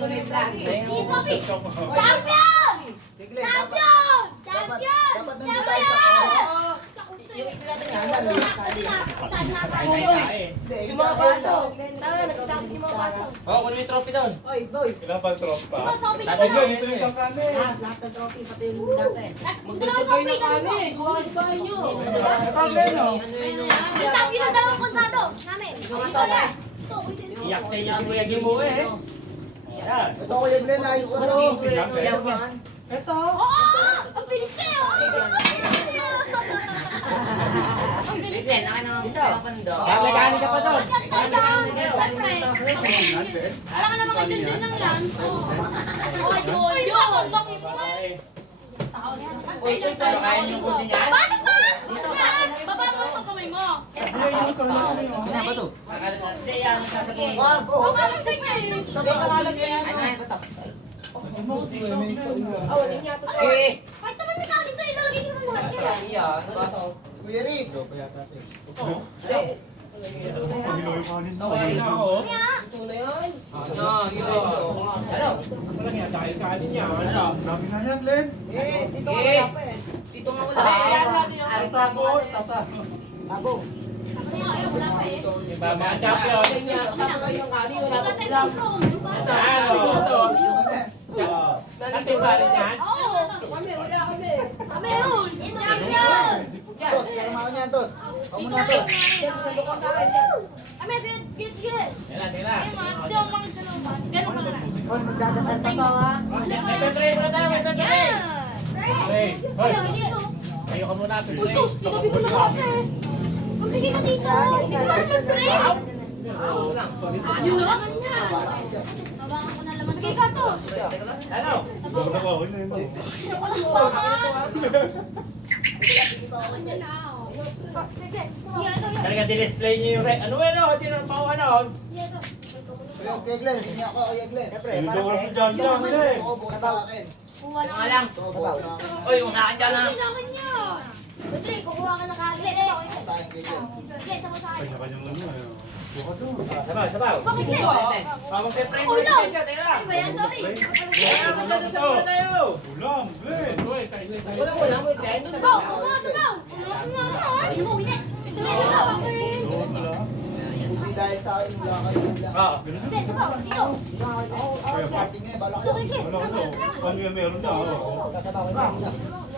Champion! Champion! dapat, Champion! dapat nandito tayo sa court. Yung mga baso. Tara, nagtapos yung mga baso. Oh, kunin mo yung trophy doon. Oy, boy. Ilang pang tropa? Tatay ko, Dito yung isang. Lahat, ng trophy, pati yung dati. Magdito kayo ng kami. Kuha ka ba nyo? Kanin, no? Ano yun yung Champion na dalawang kontado namin. Dito yan. Ito, ito. Iyak sa inyo si Kuya eh. Yan. Ito ko yung Glenn, ayos pa to. Ito. Oo! Ang bilis eh! oh! Listen, akin ang pinapando. Kaya may kanin ka pa doon. Siyempre. Alam ka naman kay Dundun lang yan. Oo. Ay, yun, yun. Ang laki mo. Uy, uy, Ano kaya yung kusin niya? Paano mo sa. Kina ba to? Wag, oh. Baka lang ganyan eh. Sabi ka lang yan. Ano ba to? Eh! Kahit naman sa kasi ito, ilalagay ko naman lahat yan. Yan, ano ba to? Kuya Rick. Pagilo yung kanin. Ako. Kaya, Ito na yan. Ano, yun. Ano? Ano nga, dahil kanin niya. Ano? Dami na yan, Len. Eh, dito nga wala pa eh. Dito nga wala pa. Alsa mo. Tasa. Abo. kaya ayaw, wala pa eh. Mga champion. Pa ba? Ano? Ito. Natin ba rin yan? Yun. Champion! Tos, kalma ka niyan, Tos. Ako muna, Tos. Kami, git, git, git. Yan natin na. Ayun, mga, hindi ako mga ganun ba? Ganun ba nga? Hoy, magdadasal pa to, ha? May petray mo na tayo. Yan! Okay. Hoy, dito. kayo ka muna. Uy, Tos, tinabi ko sa kape. Pagligay ka dito. Hindi ko alam mag-break. Yun lang. Hawakan ko na laman. Lagay ka, Tos. Ano? Na ako na. Walang bakan. Kanya na, ano yan? Talaga display niyo yung. Ano ano? Sino ang pao ano? Glenn, hindi ako, Kuya Glenn. Dito ko lang si John. Ako, bukas sa akin. Kuha lang. Sa akin dyan ah. Hindi akin yun. Pwede, kukuha ka na kagad eh. Sa akin, Glenn. Sige, sama sa akin. Kanya-kanyang ano. eh. Buka doon. Sabaw, sabaw. Bakit? Ah, mag-petray mo Oh, no! Ay, ba yan? Sorry. Kaya magdadasal muna tayo. Ulam, Len. Wala, wala. Kaya ito Sabaw, kuha, sabaw. Kuha, kuha, kuha. Hindi mo, hindi. Ito na, sabaw. Okay. Wala. Hindi dahil sa akin, wala kayo. Wala. Ah, Hindi, sabaw. Dito. Ako, ako, fighting ngayon, bala kayo. Wala ko. Ano yung meron na? oh. Yung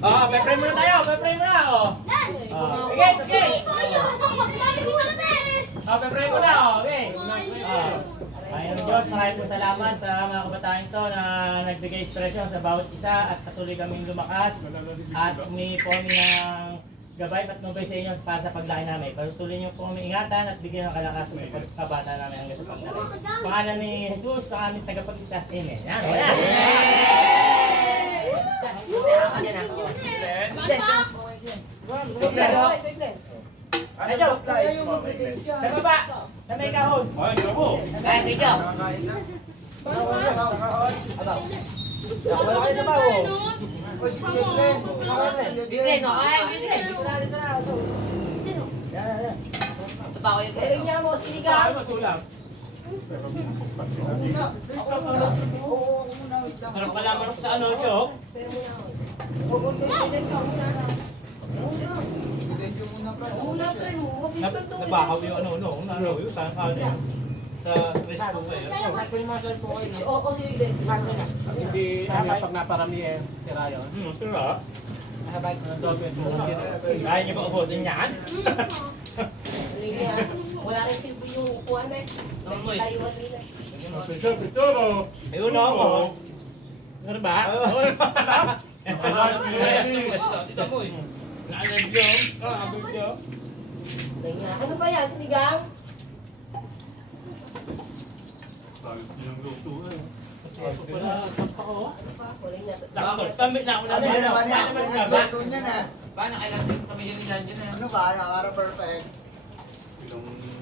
Oh, petray muna tayo. Petray muna. Oh. Glenn. Oh, sige, sige. Oh, petray muna. Oh, okay. Oh. Ayun Diyos, maraming po salamat sa mga kabataan ito na nagbigay inspirasyon sa bawat isa at patuloy kaming lumakas at humingi po kami ng gabay at nubay sa inyo para sa paglaki namin. Patuloy niyo po kami ingatan at bigyan ng kalakasan sa pagkabata namin hanggang sa paglaki. Pangalan ni Jesus sa aming tagapagligtas. Amen. Yan, wala. Ano? Kayo magbigay dyan. Sa baba, sa may kahon. Ay, ako. Kaya kay Jox. Wala kayo sa bawo. Hoy, si Glenn. Glenn. no? Ay, yan. Ito pa ako yung Galing niya mo, Ay, muna. Wait lang. Sarap pala manok sa ano, Chok. Medyo muna pa. Una pre, Nap- mabilis to. Nabakaw yung ano, no? Ano, yung saan ka na Sa rest ko kayo. Oo, oo, sige. Marco na. Hindi, ano, pag naparami eh, sira yun. Hmm, sira. Habay. Kaya niyo ba ubusin yan? Wala rin silbi yung upuan eh. Amoy. Taiwan nila. Picture, picture, oh. Ayun o ako. Ano ba? Ano ba? Dito mo eh. Naalag yun. Ah, abog yun. Ganyan. Ano ba yan? Sinigang? Sabi ko yung luto eh. Na naman yan. Ba? bago niya na. Paano kailangan kami yun dyan eh? Ano ba? Nakara perfect.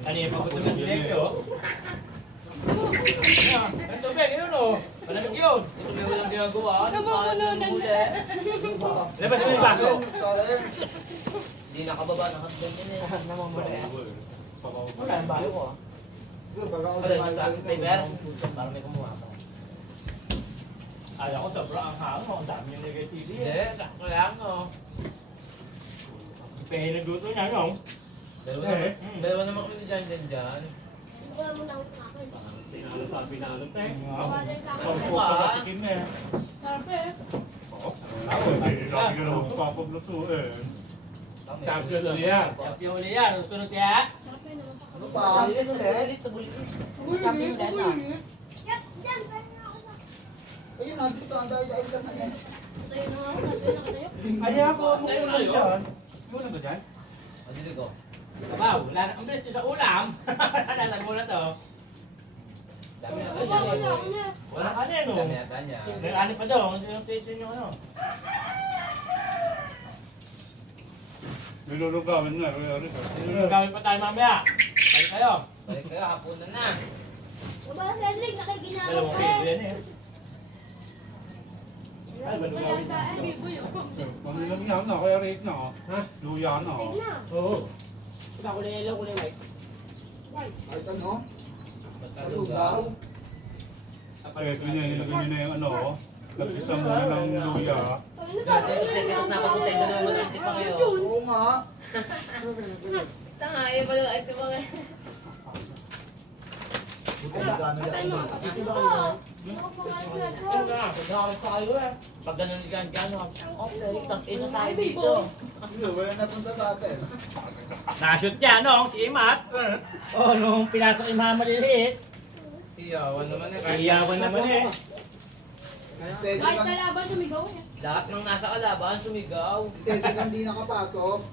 Ano yung pagkutuloy ng Silesyo? Ang tubig, yun o. Malamig yun. Ito may walang ginagawa. Namumulunan na. Labas mo yung baso. Hindi nakababa husband yun eh. Wala ang bayo ko. Ano yun? dumaan sa paper? Para may kumuha pa. Alam ko sobra ang hango. Ang dami yung nagay CD. Hindi, sakto lang oh. Pero nagluto niya, no? Eh, mm. dalawa naman kami dyan dyan dyan. Campion Ria. Campion Ria, susunod ya. Ano ba? Dito ulit, tubulit. Campion Ria. Ayun, nandito ang dahil-dahil ka na yan. Ayaw ako, mukha lang dyan. Mukha lang dyan. Ano dito? Wow, wala na. Ang bilis sa ulam. Nalago na to. Dami na Wala, wala, kanya. wala. Wala ka na, no? Dami na kanya. May ano pa daw. Yung station yung ano. Nilulugawin na. Kaya rin. Gawin pa tayo mamaya. Balik kayo. Balik kayo, hapunan na. Wala, Cedric. Dalawang ka eh. eh. Ay, ba lumawin na? Ay, biboy ako. Ano lang yan na, kaya rate na. Ha? Luya na. Oo. Ikaw kulay yellow, kulay white. Kahit ano? Pagkalugaw. Kaya ito niya, nilagay niyo na yung ano. Nag-isa muna ng luya. Dati, isa kitas na ako tayo, dalawa mag-isip pa kayo. Oo nga. Tanga, mo lang. Ito mga... Buti na gano'n Patay yan. mo. Oo. Ako pa nga siya. Pagkakit pa kayo eh. Pag ganun dyan dyan, okay, tag-ina tayo dito. Wala na punta sa atin. Nashoot niya, no? Si Imat. Oh, nung pinasok yung mga maliliit. Iyawan naman eh. Iyawan naman eh. Kahit kalaban sumigaw niya. Lahat ng nasa kalaban, sumigaw. steady kang di nakapasok.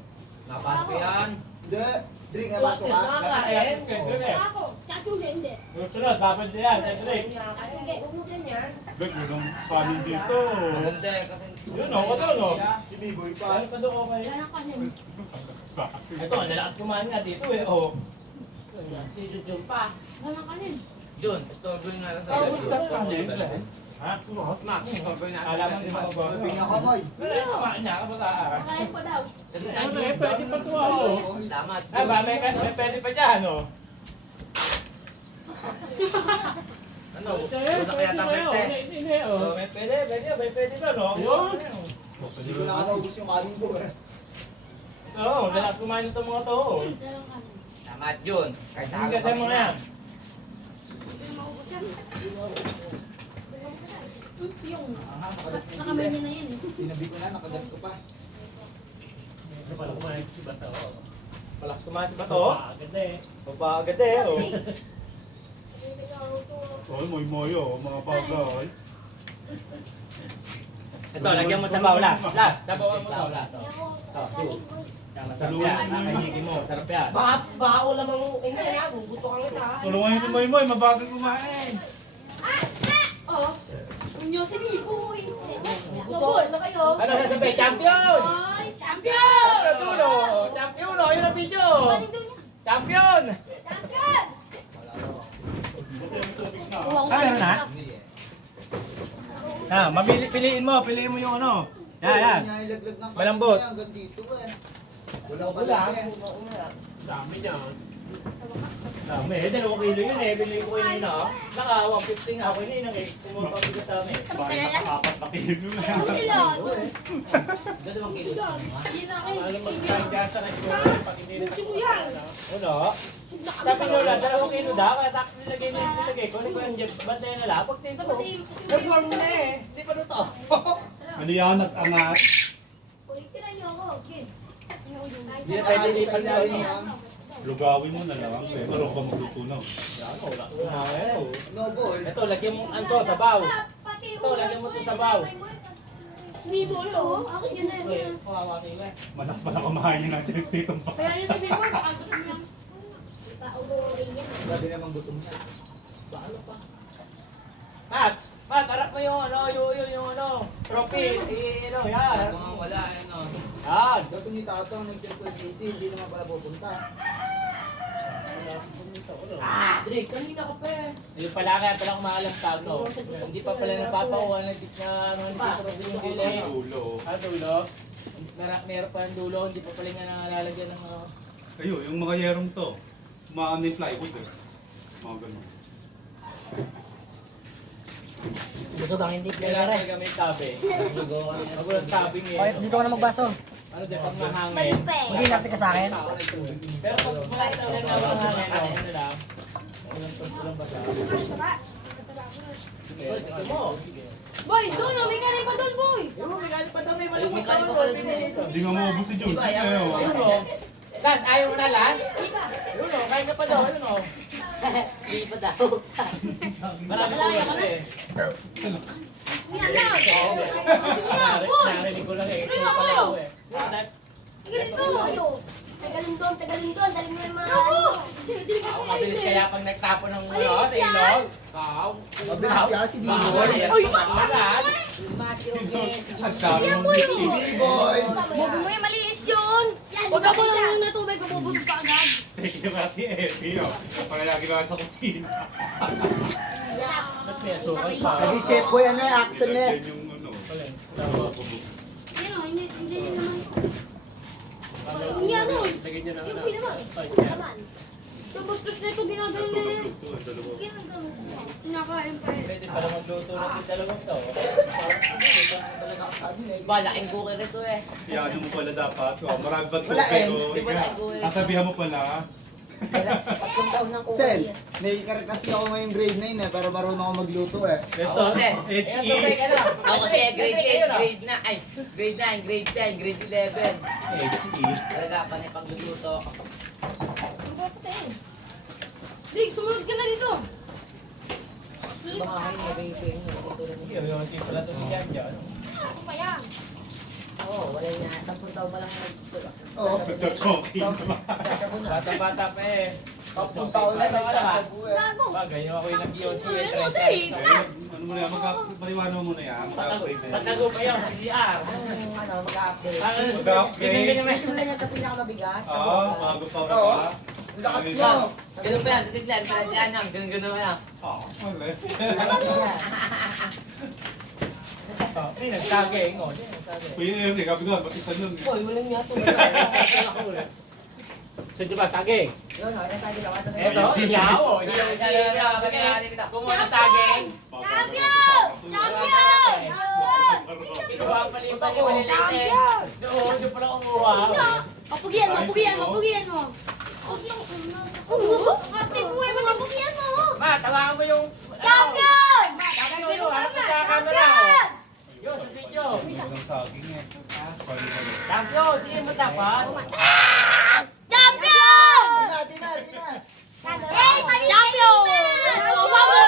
Napasok yan. Hindi. Drink na Bakit? pasok ka. Eh. Ako. Uli, hindi. Sunod, dapat din yan. Cedric. Sige, huwag ganyan. Bek, walang panin dito. Maganda eh, kasi... Yun o, ito no? Si Biboy pa. Ano pa doon okay? Wala na kanin. Ito, ang lalakas kumain nga dito eh. Oh. Si Jujun pa. Wala na kanin. Jun, istorbo yung nasa Oh, bed. Sarap ang eh. Ha? Yung nasa Alam mo ba ako ba? Sabi niya. Kabataan. Kakain pa daw. Sa Ano Jun. eh, pwede pa ito ako. Tama, Ah, ba, may, may pwede pa dyan, oh. Ano, gusto kaya eh. Hindi, hindi, oh. May pwede, pwede, may pwede ba, no? Yun. Hindi ko na yung kanin ko eh. Oo, lalakas kumain itong mga to. oh. Tama, Jun. Kahit Ang ako ganda mo na yan. Hindi na maubos yan. Yung. Nakagat ko Nakamay niya na yan eh. Sinabi ko na, nakagat ko pa. Ano pala kumain si Bato? Malakas kumain si Bato. Ganda eh. Papagad eh, oh. Oy, moy moyo, mga bagay. Ito, lagyan mo sa bawla. Lat, sabawan mo to, lat. Oh, su. Yan, Masarap yan. Kakahigin mo, sarap yan. Baka, baka ulam ang ingay ha. Guguto kang ita. Tulungan niyo si Moy Moy, mabagal kumain. Unyo si Biboy. guguto na kayo. Ano sasabihin? Champion! Oy, champion! Champion dulo! Champion, oh! Yun ang video! Champion! Champion! Buti yung tubig na. Ah, mamili, piliin mo, piliin mo yung ano. Yan, yan. Malambot. Wala. Wala. Dami niya. Dami, eh, dalawang kilo yun eh. Bili ko yun na. Naka 150 nga ako yun eh. Pumunta ko sa amin. Bakit nakakapat na kilo. Ano sila? Dalawang kilo. Alam mo, kain ka sa restaurant. Pag hindi na Ano? Sabi nyo lang, dalawang kilo daw. Kaya sakto nilagay mo yung nilagay ko. Hindi ko yung bantayan na lang. Pag tingin ko, nagwarm na eh. Hindi pa luto. Ano yan, nag-angat. Uy, tira niyo ako. Okay. Hindi na pwede lipat na yun. Lugawin mo na lang. Eh, marunong ka eh. No boy. Ito, lagyan mo ang to, sabaw. Ito, lagyan mo to sabaw. Mimo, oh. Ako yun na Uy, yun. kawawa kayo eh. Malas pa na kumain yung natin dito pa. Kaya yun si Mimo, baka gusto niya. Paulo yan. Grabe naman gutom niya. Mat, Mat, harap mo yung ano, yung, yung, yung ano, trophy. Eh, ano, yan. Mga wala, ano. Yan. Gusto ni Tatang nag-cancel JC, hindi naman pala pupunta. Ah, Drake, kanina ka pa eh. Yung pala kaya pala kumakalam tao. Hindi pa pala napapakuha na di na ano, hindi pa rin yung delay. Ulo. Ah, dulo. Meron, pa yung dulo, hindi pa pala nga nalalagyan ng ano. Kayo, yung mga yerong to, maano yung plywood eh. Mga ganun. Gusto kang hindi Kailangan talaga may tabi. Ako lang tabi ngayon. dito ka na magbaso. Ano din, pag mahangin. Hindi lapit ka sa akin. Pero pag wala ito lang na mahangin, ano ano lang. Walang walang basa. Sige, tingnan mo. Boy, doon, oh, may kanin pa doon, boy. Yung may galit pa daw, may pala din eh. Hindi nga maubos si Jun. Di ba, yan? Ayaw. Ayun o. Last, ayaw mo na last? Ayun o, kain ka pa daw, ayun o. Hindi pa daw. Marami ko lang eh. Ako tagalin doon. Dali mo yung mga ano. Ako mabilis kaya pag nagtapo ng ano, sa ilog. Kaw. Mabilis siya, si B-Boy. yan. Pagkakulat. Ang sabi Yan ng mo yun. B-Boy. Huwag mo yung maliis yun. Huwag ka lang ng tubig, kabubog ka agad. Thank you, Mati Epi. oh. Pangalagi ka sa kusina. Ba't may asukal pa? Kasi chef boy, ano yung accent niya? Yan yung ano. Yan o, hindi, hindi yun naman. Hindi ano. Niyo na Yung ano. kuya naman. Hindi naman. Yung bastos na ito, ginagano na yan. Ginagano. Kinakain pa eh. Pwede pala magluto ng si dalawang to. Ba, laking cooker ito eh. Yan mo pala dapat. Oh, marami ba Wala eh. oh. Di ba laking Sasabihan mo pala. Tatlong taon ng Sel, naikar kasi ako ngayong grade 9 eh, pero marunong ako magluto eh. Ito, Ako kasi. HE. na. Ako kasi grade 8, Ayun, oh. grade 9, ay, grade 9, grade 10, grade 11. HE. Talaga, panay pagluluto. Eh. Dig, sumunod ka na dito. Di ba nga kayo, may ito yung tutulad niyo. Yung yung pala to si Jan Jan. Ano pa yan? Oo, wala na. 10 taon pa lang nagtulak. Oo. Nagchochoking naman. Bata-bata pa eh. Tatlong taon na. Gago. Bagay ako yung nag-IOC Ano yun, ano Ano mo na yan, magpaliwanag mo na yan. Patago pa yun sa CR. Ano, mag-update. Mag-upgrade. Ano yan sa pinakamabigat? Oo, bago pa? Ang lakas nyo. Ganun pa yan, sa tiglan, para si Anam, ganun ganun pa yan. Oo, wala. Eh, nagtagay ngo. Nagtagay. Kuya Eric, sabi ko, ba't isa nun? Hoy, walang yato. So, di ba, saging? Yun, oh, nasabi ka, ano na Eto, iyaw. Iyaw si Kumuha ng saging. Champion! Champion! Champion! Kinuha pa rin pa yung maliliit eh. Doon, doon pala kumuha. Papugian mo, papugian mo, papugian mo. Ate, buhay mo, papugian mo. Ma, tawakan mo yung... Champion! Champion, yun, harap mo sa camera. Champion! Yun, sa video. Eh. Champion, sige mo dapat. Champion! Di na, di na, di champion! Oh, Bagi!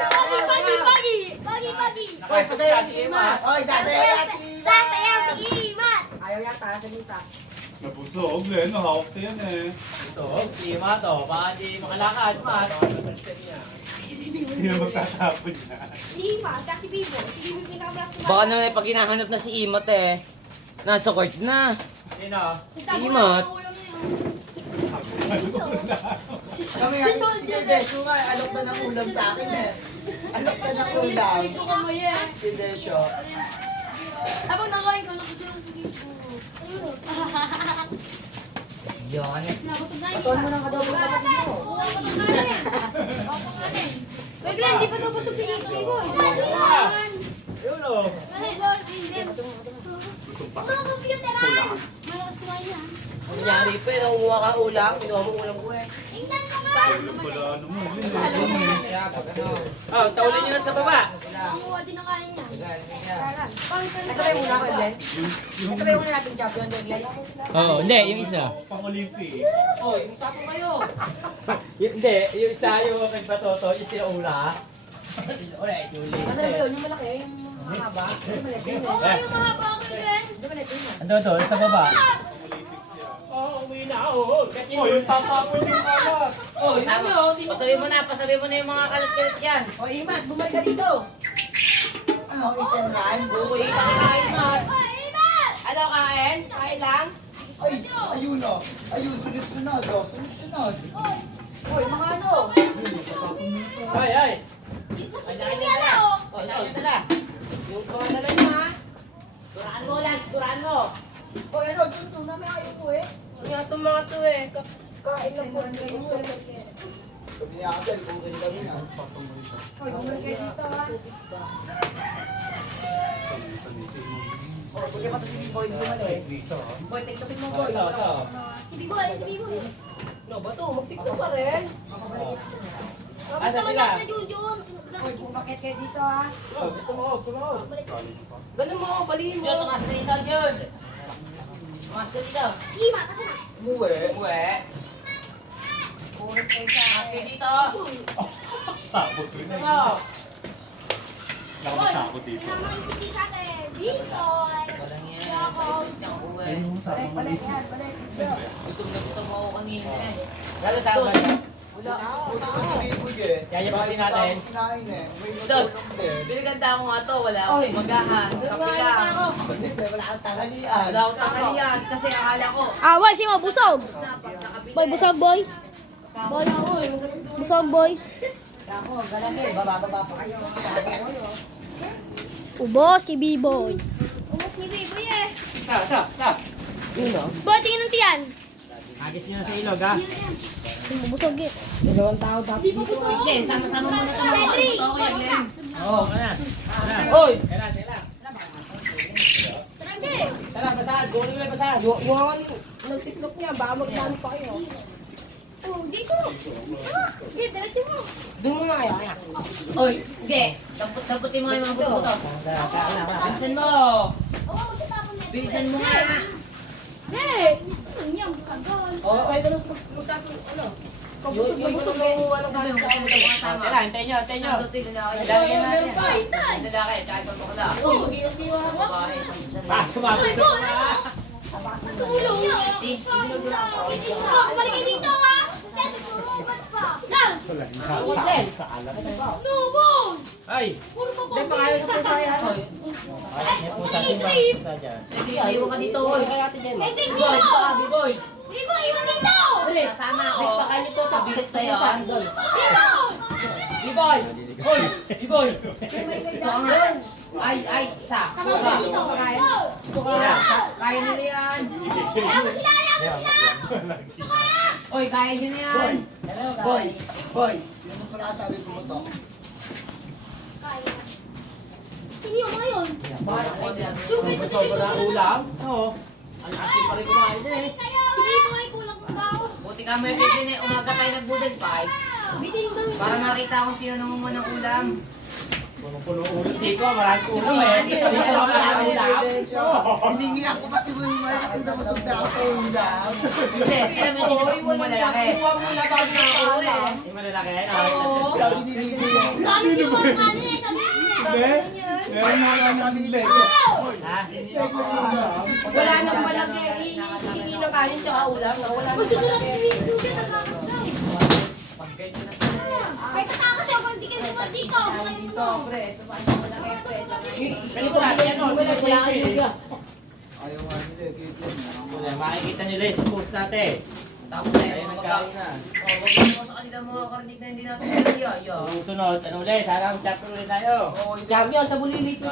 Bagi, bagi, bagi! Bagi, bagi! Hoy, pasaya si Ima. Oy, sasaya si Sasaya si Iman! Ayaw yata, salita. Nabusog, Len. Hawak to yan eh. So, si Ima to. Baka di makalakad, ma. Hindi na magtatapon niya. Si Iman, kasi Bibo. Si Bibo yung pinaka-blast ko. Baka naman pag hinahanap na si Imot eh. Nasa court na. Sino? Si Iman. Kami nga, si Desyo nga, alok na ng ulam sa akin eh. Alok na ng ulam. Ito ka mo yan. Si Desyo. Habang nakain ko, nakikita ko dito. Yan eh. Patuloy mo ng adobo ng kapatid mo. Oo, patong na rin. Patong na rin. Uy, Glenn, di pa daw busog si Nito ni Boy. Yun o. Malakas kumain yan. Ang nangyari pa eh, nakuha ka ulam, kinuha mo ulam ko eh. Tingnan mo nga. Oh, sa uli nyo sa baba. Ang uwa din ang kain niya. Ito ba yung una ko, Glenn? Ito ba yung una nating champion, Glenn? Oo, hindi, yung isa. Pang-Olympic. Oh, yung tapo kayo. Hindi, yung isa yung nagpatoto, yung sinaula. Ulit, Julie. Masarap yun, yung malaki, yung mahaba. Yung malaki yun Oo, yung mahaba ko, Glenn. Yung malaki yun. Ando to, sa baba. Oo, uwi na ako. Kasi Oh, yung tatapon yung kalat. Oh, mo, pasabi mo na, pasabi mo na yung mga kalat-kalat yan. O, Imat, bumalik ka dito. Ano, item line? Uy, pakikain mo. Ay, Iman! Ano kain? Kain lang? Ay, ayun o. Ayun, sunod-sunod o. Sunod-sunod. Uy, mga ano? Ay, ay. Nagsisilip yan na, oh. Oh, na Yung pangalan mo ha. Turaan mo lang, turaan mo. Uy, ano, dun, dun, namin ayaw ko eh. Ano nga itong mga to eh. Ka- Kain lang po. kayo eh. Sabi niya ako, kung kami na. Uy, bumalik kayo dito ha. Oh, sige pa to si Boy, hindi umalis. Boy, mo, Boy. Ito, ito. Si Biboy, si Biboy. No, ba to? Mag-tiktok pa rin. Kapit Asa naman sila? lang sa Junjun. Uy, bumakit kayo dito ha. Tumawag, tumawag. Ganun mo, balihin mo. Yun, tumas na dito, Jun. Tumas na dito. Ima, kasi na. Umuwi. Uwe. Uwi kayo sa akin. dito. Takot rin. Mo. Nakakasakot dito. Pinamain si Tita Te. Biboy. Walang yan. Sakit niyang uwe. Balik, balik yan, balik. Dito. Gutom na gutom ako kanina eh. Lalo sa amin. Wala si eh. Yayapasin natin. Eh. Dos. Biniganda ko nga to, wala akong magahan. Hindi, wala kang tanghalian. Wala akong tanghalian kasi akala ko. Ah, boy, sino busog? Na, pag nakabili. Boy, busog, boy. Boy, busog, boy. Ako, galang eh. Bababa pa kayo. Ubos kay B-boy. Ubos ni B-boy eh. Ito, ito, ito. Boy, tingin ng tiyan. Agis nyo na sa ilog, ha? Hindi mo busog eh. Dalawang tao dapat. Hindi mo busog. Glenn, sama-sama mo na ito kapatid ko, Kuya Glenn. Oo, kaya. Hoy! Kaya, kaya. Tara, basahan. Gulong mo basahan. Yung nagtiklop niya. Baka magdami pa kayo. Oh, dito. Ah, okay, diretso mo. Doon mo nga yan. Oy, ge, damput damputin mo yung mga buto. Bilisan mo. Na. Bilisan mo nga. Eh, ano yan, kagal. Oo, ay ganun magtapon. Ano? Yung yung anong kami yung buto mo kasama. Tara, hintayin nyo, hintayin yung lalaki. Na pa, lalaki, kahit pa bakla. Oo, ginasiwa ko. Babae, Ah, sumabot. Ano? Tulong. Oh, balik kayo dito, ha? Kasi tumugat pa. No, boy. Ay! Puro pa Hindi, pangalan ko po sa'yo. ano? May pusa din ba? Pusa dyan. Sige, ayaw ka dito. Oy, kaya ate Jen. Eh, di Boy, dito. sabi, boy! Ibo, iwan dito. Kasama ako. Pakain nito sa bilit sa iyo. Dito. B-boy! Hoy! B-boy! Ay, ay, isa. Tama ba dito? Oh. Kaya, kaya nila yan. Kaya mo sila, kaya mo sila. Ito kaya. Oy, kaya na yan. Boy, boy. Yun ang pagkasabi ko mo to. Kaya. Sino yung mga yun? Sugay Sobra Bibo. ulam? Oo. Ang asin pa rin kumain eh. Si Bibo ay kulang kong daw. Buti kami kay Pine, umaga tayo nagbudal pa. ay. Bitin ba? Para makita ko siya nung ng ulam. Puno-puno ulo dito, maraming ulo eh. Hindi rin ako ulam. Hiningi ako kasi mo yung mga kasi sa masog na ako yung ulam. Hindi, alam mo hindi mo malalaki. Kuha mo na bago na ako eh. Yung malalaki yun. Ang dami kinuha ng ano eh. Sabi niya. Meron na lang namin leg. Ha? Wala nang malaki. Hindi ng kanin tsaka ulam. Wala Gusto ko lang si Bibo. Natatakot daw. Kahit tatakas siya, kung hindi kayo lumad dito. Huwag muno. Ganito lang, yan. Ayaw nga nila, yun. Wala, makikita nila yung support natin. Tapos Ayun, mga nagkain na. Oh, wag mo sa kanila mga karinig na hindi natin kaya. Yo. Susunod, ano ulit? Sana mag-chapter ulit tayo. Champion sa bulilit ko.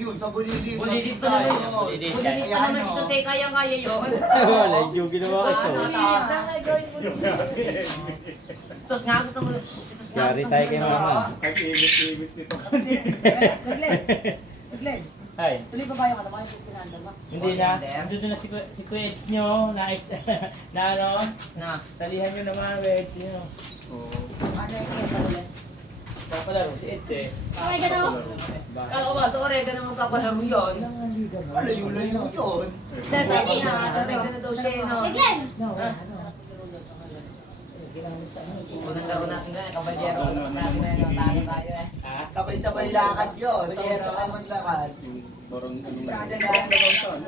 Yun. Yun, sa bulilit. Bulilit pa Tayo. naman. Bulilit. Bulilit pa naman si Jose, kaya-kaya yun. Wala, yung ginawa ko ito. Ano, taas na nga gawin mo. Stos nga gusto mo. Stos nga gusto tayo mo kay na, mama. Ang imis-imis nito. Glenn, Glenn, Ay, tuloy pa ba yung ano, mga pinandal mo? hindi na. Nandito na si, si nyo, na, ex, na ano, Na. talihan nyo naman Eds nyo. Ano yung pinandal? Papalaro si Eds eh. Okay, gano'n. Kala ko ba, sa Oregon na magpapalaro yun. Layo-layo yun. Sa Sani na, sa Oregon na daw siya, no? Hey, Glenn! Unang laro natin ganyan, kabanyero. Kapag natin na yun, tayo tayo eh. Sabay-sabay lakad yun. Sabay-sabay maglakad. Parang ano na. Ano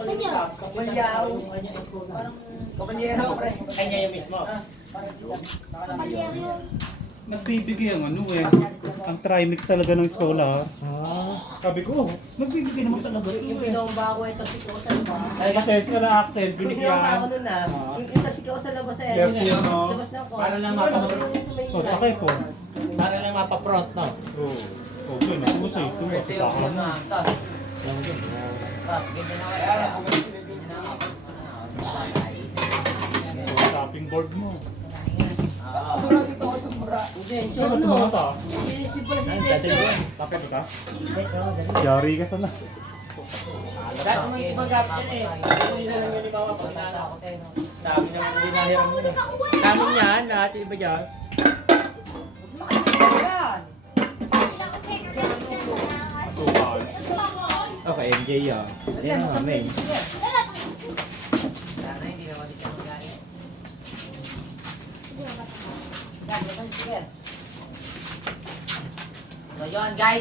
Ano niya? Kabalyaw. Kabanyero, pre. Kanya yung mismo. Kapalyero yun. Nagbibigay ang ano eh. Ang trimix talaga ng eskwela. Ah. Sabi ko, nagbibigay naman talaga ito Yung eh. ito si Kosa, di ba? Ay kasi eskwela accent, Binigyan ako binigyan. nun na. Yung yung si Kosa labas na yan. Left yun, no? Labas na ako. Para lang mapa Oh, okay po. para lang mapa-front, no? Oo. Okay, naku sa ito. Ito yung Taka mo. pinaka. Tas, tas, ganyan na Kaya lang, kung may sinibig Tapping board mo. Tumura. So, Ano? Linis din pala ko eh. Tapos ka? Yari ka sana. Dati mo yung mag-up yan eh. Hindi na lang Mama pag ako. Sabi naman hindi nahiram yun eh. Namin yan, lahat iba dyan. Okay, MJ yun. Yan ang kami. Sana hindi naman dito magaling. So yun guys,